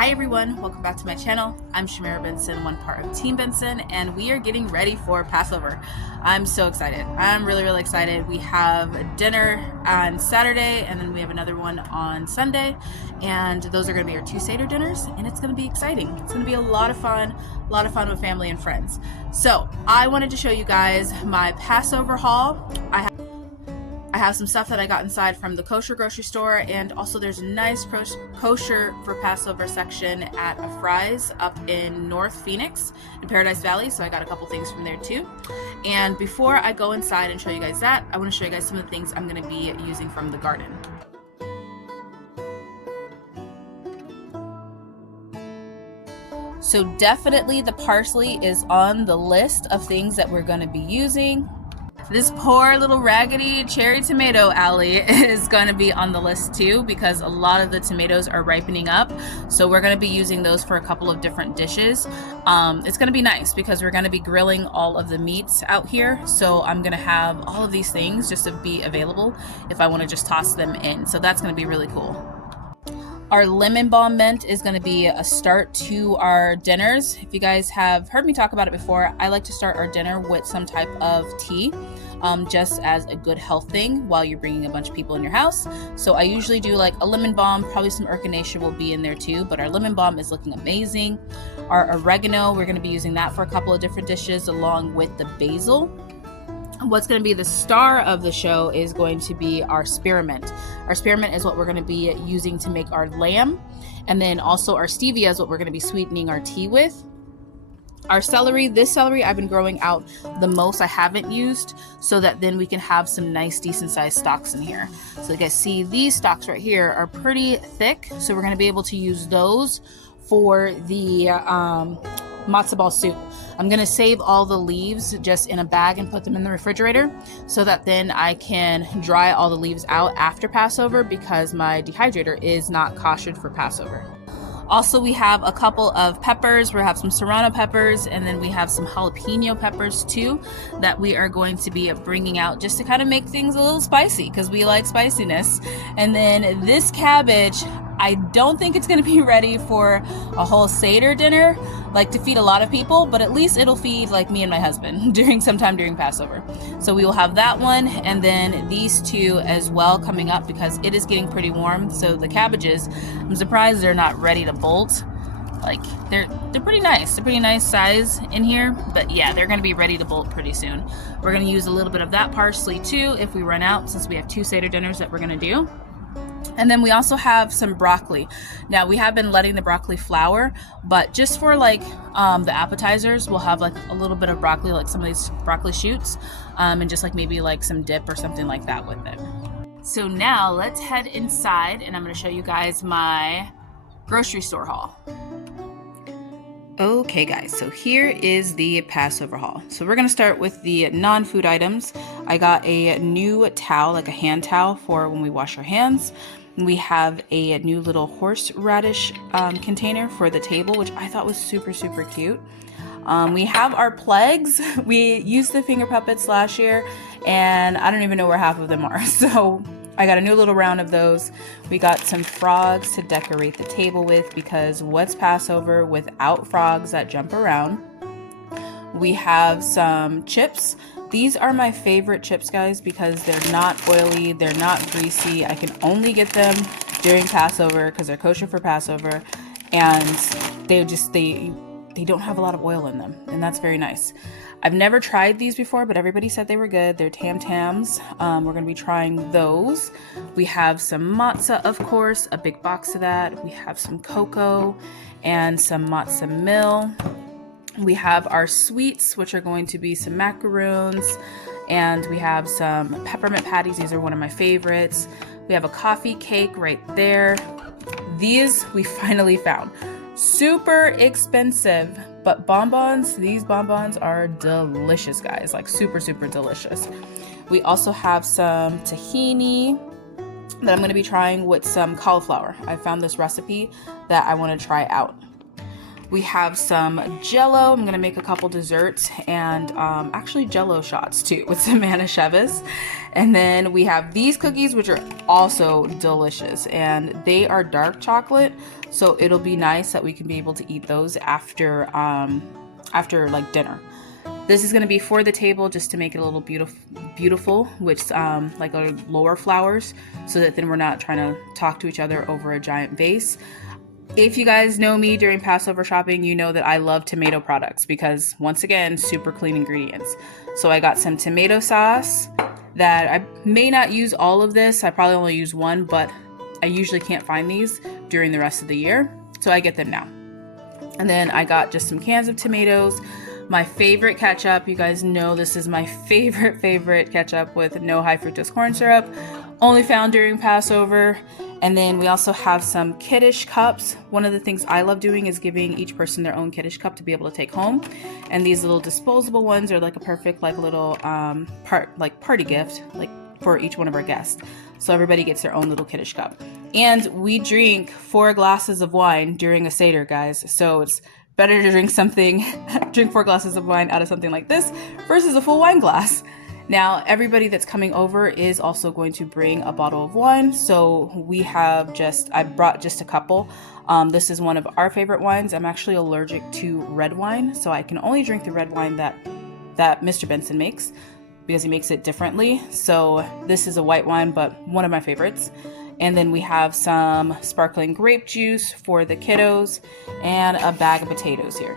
Hi everyone, welcome back to my channel. I'm Shamira Benson, one part of Team Benson, and we are getting ready for Passover. I'm so excited. I'm really excited. We have a dinner on Saturday, and then we have another one on Sunday, and those are going to be our two Seder dinners, and it's going to be exciting. It's going to be a lot of fun with family and friends. So I wanted to show you guys my Passover haul. I have some stuff that I got inside from the kosher grocery store, and also there's a nice kosher for Passover section at a Fry's up in North Phoenix in Paradise Valley, so I got a couple things from there too. And before I go inside and show you guys that, I want to show you guys some of the things I'm going to be using from the garden. So definitely the parsley is on the list of things that we're going to be using. This poor little raggedy cherry tomato alley is going to be on the list too, because a lot of the tomatoes are ripening up. So we're going to be using those for a couple of different dishes. It's going to be nice because we're going to be grilling all of the meats out here. So I'm going to have all of these things just to be available if I want to just toss them in. So that's going to be really cool. Our lemon balm mint is going to be a start to our dinners. If you guys have heard me talk about it before, I like to start our dinner with some type of tea, just as a good health thing while you're bringing a bunch of people in your house. So I usually do like a lemon balm, probably some echinacea will be in there too, but our lemon balm is looking amazing. Our oregano, we're going to be using that for a couple of different dishes along with the basil. What's going to be the star of the show is going to be our spearmint. Our spearmint is what we're going to be using to make our lamb. And then also our stevia is what we're going to be sweetening our tea with. Our celery, this celery I've been growing out the most. I haven't used, so that then we can have some nice decent sized stalks in here. So you guys see these stalks right here are pretty thick. So we're going to be able to use those for the matzo ball soup. I'm going to save all the leaves just in a bag and put them in the refrigerator so that then I can dry all the leaves out after Passover, because my dehydrator is not koshered for Passover. Also, we have a couple of peppers. We have some serrano peppers, and then we have some jalapeno peppers too that we are going to be bringing out just to kind of make things a little spicy, because we like spiciness. And then this cabbage, I don't think it's going to be ready for a whole Seder dinner, like to feed a lot of people, but at least it'll feed like me and my husband sometime during Passover. So we will have that one, and then these two as well coming up, because it is getting pretty warm. So the cabbages, I'm surprised they're not ready to bolt. Like they're pretty nice. They're pretty nice size in here, but yeah, they're going to be ready to bolt pretty soon. We're going to use a little bit of that parsley too if we run out, since we have two Seder dinners that we're going to do. And then we also have some broccoli. Now we have been letting the broccoli flower, but just for like the appetizers, we'll have like a little bit of broccoli, like some of these broccoli shoots, and just like maybe like some dip or something like that with it. So now let's head inside, and I'm going to show you guys my grocery store haul. Okay guys, so here is the Passover haul. So we're going to start with the non-food items. I got a new towel, like a hand towel for when we wash our hands. We have a new little horseradish container for the table, which I thought was super cute. We have our plagues. We used the finger puppets last year, and I don't even know where half of them are. So I got a new little round of those. We got some frogs to decorate the table with, because what's Passover without frogs that jump around? We have some chips. These are my favorite chips, guys, because they're not oily, they're not greasy. I can only get them during Passover because they're kosher for Passover, and they don't have a lot of oil in them, and that's very nice. I've never tried these before, but everybody said they were good. They're Tam Tams. We're going to be trying those. We have some matzah, of course, a big box of that. We have some cocoa and some matzah meal. We have our sweets, which are going to be some macaroons, and we have some peppermint patties. These are one of my favorites. We have a coffee cake right there. These we finally found. Super expensive, but bonbons, these bonbons are delicious, guys, like super delicious. We also have some tahini that I'm going to be trying with some cauliflower. I found this recipe that I want to try out. We have some Jello. I'm gonna make a couple desserts and actually Jello shots too with some Manischewitz. And then we have these cookies, which are also delicious, and they are dark chocolate, so it'll be nice that we can be able to eat those after like dinner. This is going to be for the table just to make it a little beautiful, which like our lower flowers, so that then we're not trying to talk to each other over a giant vase. If you guys know me during Passover shopping, you know that I love tomato products because, once again, super clean ingredients. So I got some tomato sauce that I may not use all of this. I probably only use one, but I usually can't find these during the rest of the year, so I get them now. And then I got just some cans of tomatoes. My favorite ketchup, you guys know this is my favorite ketchup with no high fructose corn syrup, only found during Passover. And then we also have some Kiddush cups. One of the things I love doing is giving each person their own Kiddush cup to be able to take home. And these little disposable ones are like a perfect like little party gift, like for each one of our guests. So everybody gets their own little Kiddush cup. And we drink 4 glasses of wine during a Seder, guys. So it's better to drink 4 glasses of wine out of something like this versus a full wine glass. Now, everybody that's coming over is also going to bring a bottle of wine. So I brought just a couple. This is one of our favorite wines. I'm actually allergic to red wine, so I can only drink the red wine that Mr. Benson makes because he makes it differently. So this is a white wine, but one of my favorites. And then we have some sparkling grape juice for the kiddos and a bag of potatoes here.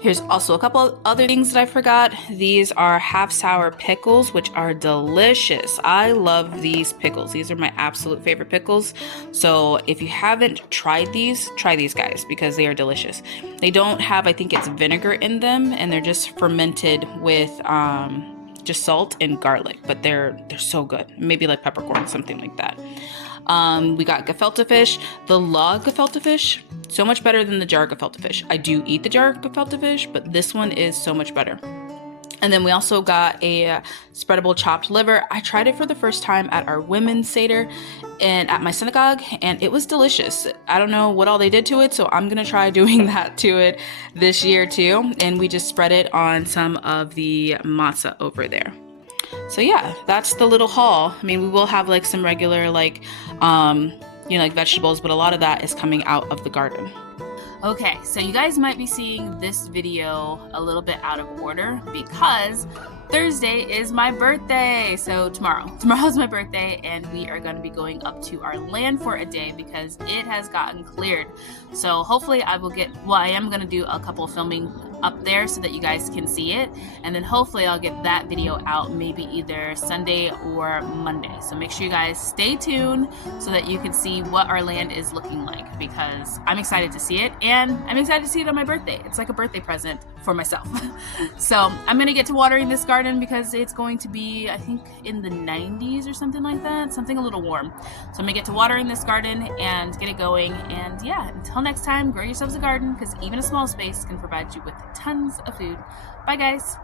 Here's also a couple other things that I forgot. These are half sour pickles, which are delicious. I love these pickles. These are my absolute favorite pickles. So if you haven't tried these, try these guys because they are delicious. They don't have, I think it's vinegar in them, and they're just fermented with just salt and garlic, but they're so good. Maybe like peppercorn, something like that. We got gefilte fish, the log gefilte fish, so much better than the jar gefilte fish. I do eat the jar gefilte fish, but this one is so much better. And then we also got a spreadable chopped liver. I tried it for the first time at our women's Seder and at my synagogue, and it was delicious. I don't know what all they did to it, so I'm gonna try doing that to it this year too. And we just spread it on some of the matzah over there. So yeah, that's the little haul. I mean, we will have like some regular like vegetables, but a lot of that is coming out of the garden. Okay, so you guys might be seeing this video a little bit out of order because Thursday is my birthday. So tomorrow's my birthday, and we are going to be going up to our land for a day because it has gotten cleared. So hopefully I am going to do a couple of filming up there so that you guys can see it, and then hopefully I'll get that video out maybe either Sunday or Monday. So make sure you guys stay tuned so that you can see what our land is looking like, because I'm excited to see it, and I'm excited to see it on my birthday. It's like a birthday present for myself. So I'm gonna get to watering this garden because it's going to be, I think, in the 90s or something like that, something a little warm. So I'm gonna get to watering this garden and get it going. And yeah, until next time, grow yourselves a garden, because even a small space can provide you with tons of food. Bye guys.